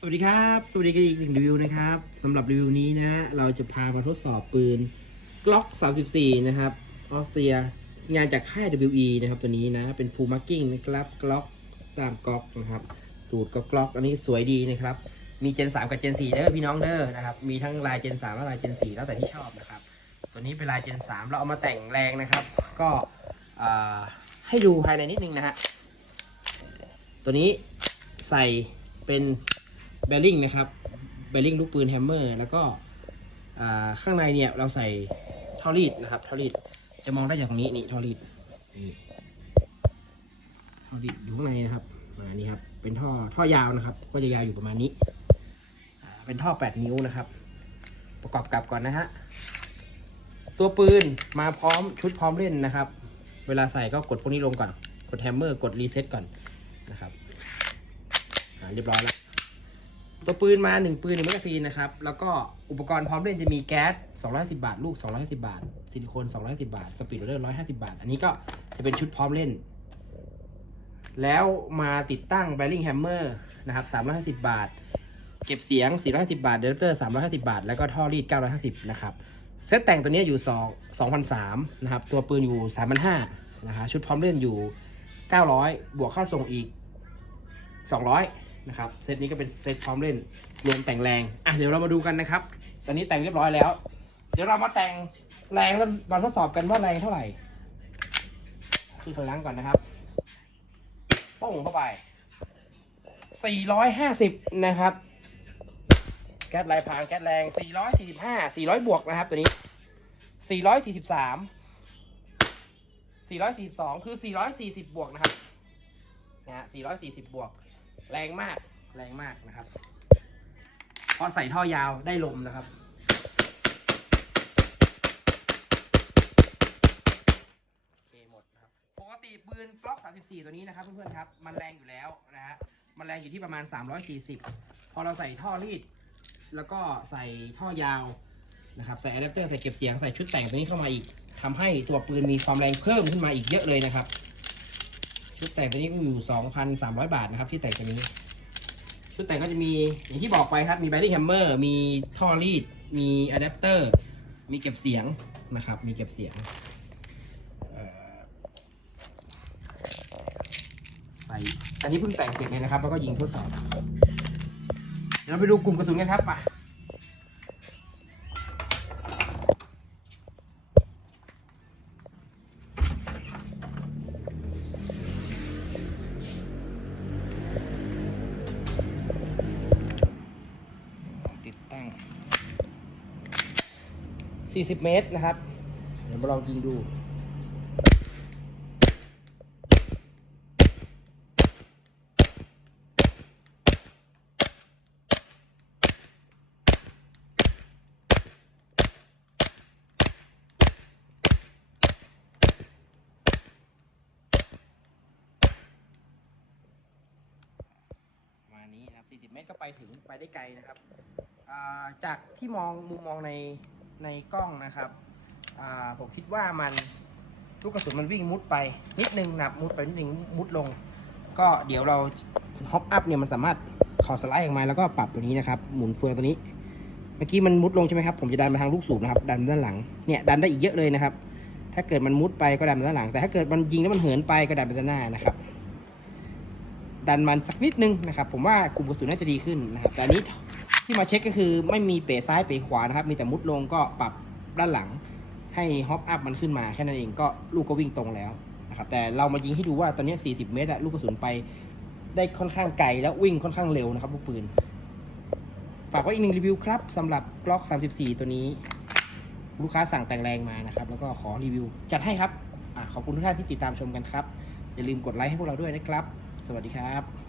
สวัสดีครับ สวัสดีกันอีกหนึ่งรีวิวนะครับสำหรับรีวิวนี้นะเราจะพามาทดสอบปืน Glock 34 นะครับออสเตรียงานจากค่าย WE นะครับตัวนี้นะเป็น full marking นะครับ Glock ตาม Glock นะครับตูดก็ Glock อันนี้สวยดีนะครับ มีเจน 3 กับเจน 4 เด้อพี่น้องเด้อนะครับ มีทั้งลายเจน 3 และลายเจน 4 แล้วแต่ที่ชอบนะครับ ตัวนี้เป็นลายเจน 3 เราเอามาแต่งแรงนะครับ ก็ให้ดูภายในนิดนึงนะฮะตัวนี้ใส่เป็น เบลลิงนะครับเบลลิงลูกปืนแฮมเมอร์แล้วก็อ่าข้างในเนี่ยเราใส่ท่อรีดนะครับท่อรีดจะมองได้จากตรงนี้นี่ท่อรีดนี่ท่อรีดอยู่ข้างในนะครับอ่านี่ครับเป็นท่อท่อยาวนะครับ ก็จะยาวอยู่ประมาณนี้อ่าเป็นท่อ 8 นิ้วนะครับ ประกอบกับก่อนนะฮะตัวปืนมาพร้อมชุดพร้อมเล่นนะครับ เวลาใส่ก็กดพวกนี้ลงก่อน กดแฮมเมอร์กดรีเซ็ตก่อนนะครับอ่าเรียบร้อยแล้ว ตัวปืนมา 1 ปืน1แมกกาซีนนะครับ แล้วก็อุปกรณ์พร้อมเล่นจะมีแก๊ส250 บาท ลูก 250 บาท ซิลิโคน250 บาท สปีดโรเดอร์150 บาท อันนี้ก็จะเป็นชุดพร้อมเล่น แล้วมาติดตั้ง b บ r ิ l งแฮมเมอร์นะครับ 350 บาท เก็บเสียง 450 บาท เดลเตอร์ 350 บาท แล้วก็ท่อรีด 950 นะครับ เซตแต่งตัวนี้อยู่2 2,003นะครับ ตัวปืนอยู่ 3,500นะฮะชุดพร้อมเล่นอยู่ 900 บวกค่าส่งอีก 200 นะครับเซตนี้ก็เป็นเซตพร้อมเล่นรวมแต่งแรงอะเดี๋ยวเรามาดูกันนะครับ ตอนนี้แต่งเรียบร้อยแล้ว เดี๋ยวเรามาแต่งแรงแล้วมาทดสอบกันว่าแรงเท่าไหร่ขึ้นพลังก่อนนะครับป้งเข้าไป 450 นะครับ แก๊สลายพรางแก๊สแรง 445 400 บวกนะครับตัวนี้ 443 442 คือ 440 บวกนะครับนะฮะ440 บวก แรงมากแรงมากนะครับ พอใส่ท่อยาวได้ลมนะครับ โอเคหมดนะครับ ปกติปืนกล็อก 34 ตัวนี้นะครับ เพื่อนๆครับ มันแรงอยู่แล้วนะฮะ มันแรงอยู่ที่ประมาณ 340 พอเราใส่ท่อรีด แล้วก็ใส่ท่อยาวนะครับ ใส่อะแดปเตอร์ ใส่เก็บเสียง ใส่ชุดแต่งตัวนี้เข้ามาอีก ทำให้ตัวปืนมีความแรงเพิ่มขึ้นมาอีกเยอะเลยนะครับ ชุดแต่งตัวนี้ก็อยู่ 2,300 บาทนะครับที่แต่งตัวนี้ ชุดแต่งก็จะมีอย่างที่บอกไปครับ มีแบตเตอรี่แฮมเมอร์ มีท่อรีด มีอะแดปเตอร์ มีเก็บเสียงนะครับ มีเก็บเสียง ใส่ อันนี้เพิ่งแต่งเสร็จเลยนะครับ แล้วก็ยิงทดสอบเดี๋ยวเราไปดูกลุ่มกระสุนกันครับไป 40 เมตรนะครับ เดี๋ยวมาลองยิงดู มานี้นะครับ 40 เมตรก็ไปถึงไปได้ไกลนะครับาจากที่มองมุมมองใน ในกล้องนะครับผมคิดว่ามันลูกกระสุนมันวิ่งมุดไปนิดนึงนะครับมุดไปนิดนึงมุดลง ก็เดี๋ยวเราฮอปอัพเนี่ยมันสามารถขอสไลด์ออกมาแล้วก็ปรับตัวนี้นะครับ หมุนเฟืองตัวนี้ เมื่อกี้มันมุดลงใช่ไหมครับ ผมจะดันมาทางลูกสูบนะครับ ดันด้านหลัง เนี่ยดันได้อีกเยอะเลยนะครับ ถ้าเกิดมันมุดไปก็ดันไปด้านหลัง แต่ถ้าเกิดมันยิงแล้วมันเหินไปก็ดันไปด้านหน้านะครับ ดันมันสักนิดนึงนะครับ ผมว่ากลุ่มกระสุนน่าจะดีขึ้นนะครับ แต่นี้ ที่มาเช็คก็คือไม่มีเป๋ซ้ายเป๋ขวานะครับ มีแต่มุดลงก็ปรับด้านหลัง ให้ฮอปอัพมันขึ้นมาแค่นั้นเองก็ลูกก็วิ่งตรงแล้วนะครับแต่เรามายิงให้ดูว่าตอนนี้ 40 เมตรอะลูกกระสุนไปได้ค่อนข้างไกลแล้ววิ่งค่อนข้างเร็วนะครับลูกปืน ฝากไว้อีกหนึ่งรีวิวครับสำหรับ Glock 34 ตัวนี้ ลูกค้าสั่งแต่งแรงมานะครับ แล้วก็ขอรีวิว จัดให้ครับอขอบคุณทุกท่านที่ติดตามชมกันครับ อย่าลืมกดไลค์ให้พวกเราด้วยนะครับ สวัสดีครับ